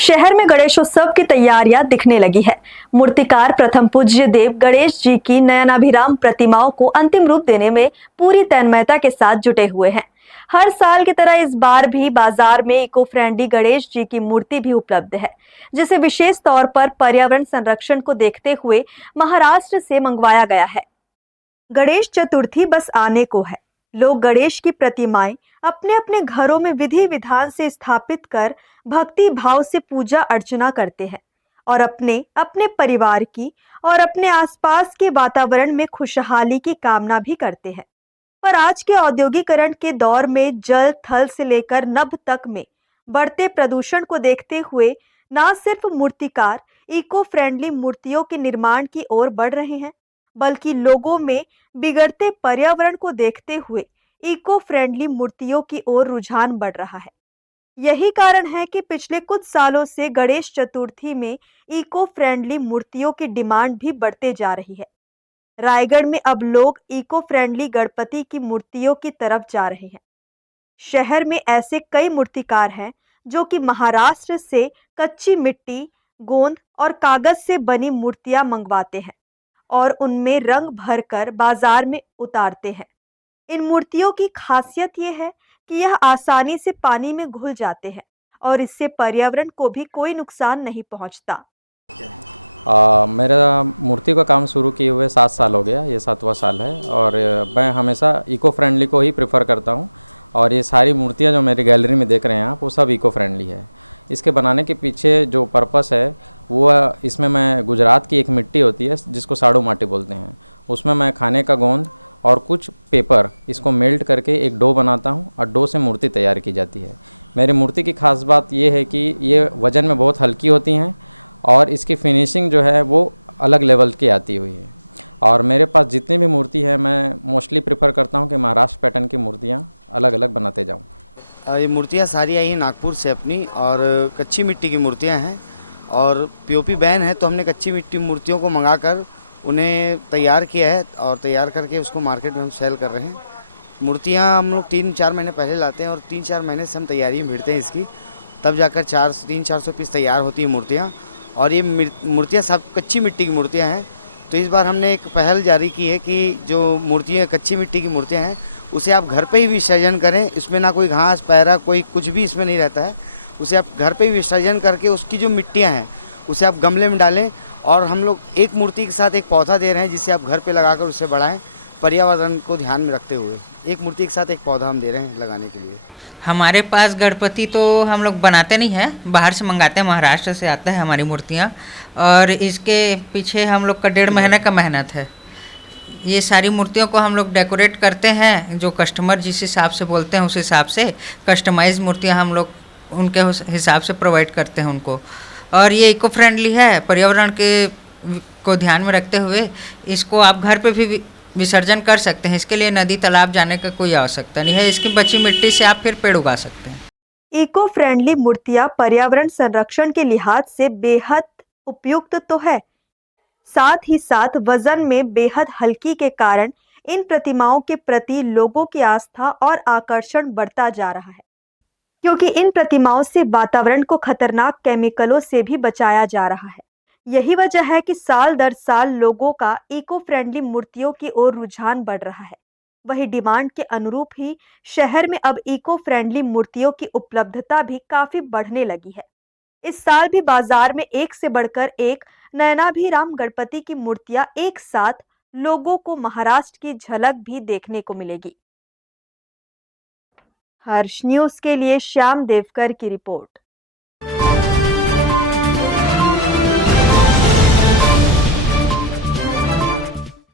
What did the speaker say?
शहर में गणेशोत्सव की तैयारियां दिखने लगी है। मूर्तिकार प्रथम पूज्य देव गणेश जी की नयनाभिराम प्रतिमाओं को अंतिम रूप देने में पूरी तन्मयता के साथ जुटे हुए हैं। हर साल की तरह इस बार भी बाजार में इको फ्रेंडली गणेश जी की मूर्ति भी उपलब्ध है, जिसे विशेष तौर पर पर्यावरण संरक्षण को देखते हुए महाराष्ट्र से मंगवाया गया है। गणेश चतुर्थी बस आने को है। लोग गणेश की प्रतिमाएं अपने अपने घरों में विधि विधान से स्थापित कर भक्ति भाव से पूजा अर्चना करते हैं और अपने अपने परिवार की और अपने आसपास के वातावरण में खुशहाली की कामना भी करते हैं। पर आज के औद्योगिकरण के दौर में जल थल से लेकर नभ तक में बढ़ते प्रदूषण को देखते हुए न सिर्फ मूर्तिकार इको फ्रेंडली मूर्तियों के निर्माण की ओर बढ़ रहे हैं, बल्कि लोगों में बिगड़ते पर्यावरण को देखते हुए इको फ्रेंडली मूर्तियों की ओर रुझान बढ़ रहा है। यही कारण है कि पिछले कुछ सालों से गणेश चतुर्थी में इको फ्रेंडली मूर्तियों की डिमांड भी बढ़ते जा रही है। रायगढ़ में अब लोग इको फ्रेंडली गणपति की मूर्तियों की तरफ जा रहे हैं। शहर में ऐसे कई मूर्तिकार हैं जो कि महाराष्ट्र से कच्ची मिट्टी, गोंद और कागज से बनी मूर्तियां मंगवाते हैं और उनमें रंग भरकर बाजार में उतारते हैं। इन मूर्तियों की खासियत ये है कि यह आसानी से पानी में घुल जाते हैं और इससे पर्यावरण को भी कोई नुकसान नहीं पहुंचता। मेरा मूर्ति का काम शुरू किए हुए 7 साल हो गया, ये 7वां साल है। और मैं हमेशा इको फ्रेंडली को ही प्रेफर करता हूँ। और ये सारी मूर्तियाँ जो मेरे गैलरी में देख रहे हैं आप, वो सब इको फ्रेंडली है। इसके बनाने के पीछे जो पर्पस है वो इसमें मैं गुजरात की एक मिट्टी होती है जिसको साड़ू माटी बोलते हैं, उसमें मैं खाने का गोंद और कुछ पेपर इसको मेल्ट करके एक डो बनाता हूँ और डो से मूर्ति तैयार की जाती है। मेरी मूर्ति की खास बात ये है कि ये वजन में बहुत हल्की होती हैं और इसकी फिनिशिंग जो है वो अलग लेवल की आती है। और मेरे पास जितनी भी मूर्ति है मैं मोस्टली प्रेफर करता हूँ कि महाराष्ट्र पैटर्न की मूर्तियाँ अलग अलग बनाते जाऊँ। ये मूर्तियाँ सारी आई हैं नागपुर से अपनी, और कच्ची मिट्टी की मूर्तियाँ हैं और पीओपी बैन है, तो हमने कच्ची मिट्टी मूर्तियों को मंगाकर उन्हें तैयार किया है और तैयार करके उसको मार्केट में हम सेल कर रहे हैं। मूर्तियाँ हम लोग 3-4 महीने पहले लाते हैं और 3-4 महीने से हम तैयारी में भिड़ते हैं इसकी, तब जाकर 300-400 पीस तैयार होती है मूर्तियाँ। और ये मूर्तियाँ सब कच्ची मिट्टी की मूर्तियाँ हैं। तो इस बार हमने एक पहल जारी की है कि जो मूर्तियाँ कच्ची मिट्टी की मूर्तियाँ हैं उसे आप घर पे ही विसर्जन करें। इसमें ना कोई घास पैरा कोई कुछ भी इसमें नहीं रहता है। उसे आप घर पे ही विसर्जन करके उसकी जो मिट्टियाँ हैं उसे आप गमले में डालें, और हम लोग एक मूर्ति के साथ एक पौधा दे रहे हैं जिसे आप घर पे लगाकर उसे बढ़ाएं, पर्यावरण को ध्यान में रखते हुए। एक मूर्ति के साथ एक पौधा हम दे रहे हैं लगाने के लिए। हमारे पास गणपति तो हम लोग बनाते नहीं हैं, बाहर से मंगाते हैं, महाराष्ट्र से आता है हमारी मूर्तियाँ। और इसके पीछे हम लोग का 1.5 महीने का मेहनत है। ये सारी मूर्तियों को हम लोग डेकोरेट करते हैं, जो कस्टमर जिस हिसाब से बोलते हैं उस हिसाब से कस्टमाइज मूर्तियाँ हम लोग उनके हिसाब से प्रोवाइड करते हैं उनको। और ये इको फ्रेंडली है, पर्यावरण के को ध्यान में रखते हुए इसको आप घर पे भी विसर्जन कर सकते हैं। इसके लिए नदी तालाब जाने का कोई आवश्यकता नहीं है। इसकी बची मिट्टी से आप फिर पेड़ उगा सकते हैं। इको फ्रेंडली मूर्तियां पर्यावरण संरक्षण के लिहाज से बेहद उपयुक्त तो है, साथ ही साथ वजन में बेहद हल्की के कारण इन प्रतिमाओं के प्रति लोगों की आस्था और आकर्षण बढ़ता जा रहा है, क्योंकि इन प्रतिमाओं से वातावरण को खतरनाक केमिकलों से भी बचाया जा रहा है। यही वजह है कि साल दर साल लोगों का इको फ्रेंडली मूर्तियों की ओर रुझान बढ़ रहा है। वही डिमांड के अनुरूप ही शहर में अब इको फ्रेंडली मूर्तियों की उपलब्धता भी काफी बढ़ने लगी है। इस साल भी बाजार में एक से बढ़कर एक नयनाभिराम गणपति की मूर्तियां एक साथ लोगों को महाराष्ट्र की झलक भी देखने को मिलेगी। हर्ष न्यूज के लिए श्याम देवकर की रिपोर्ट।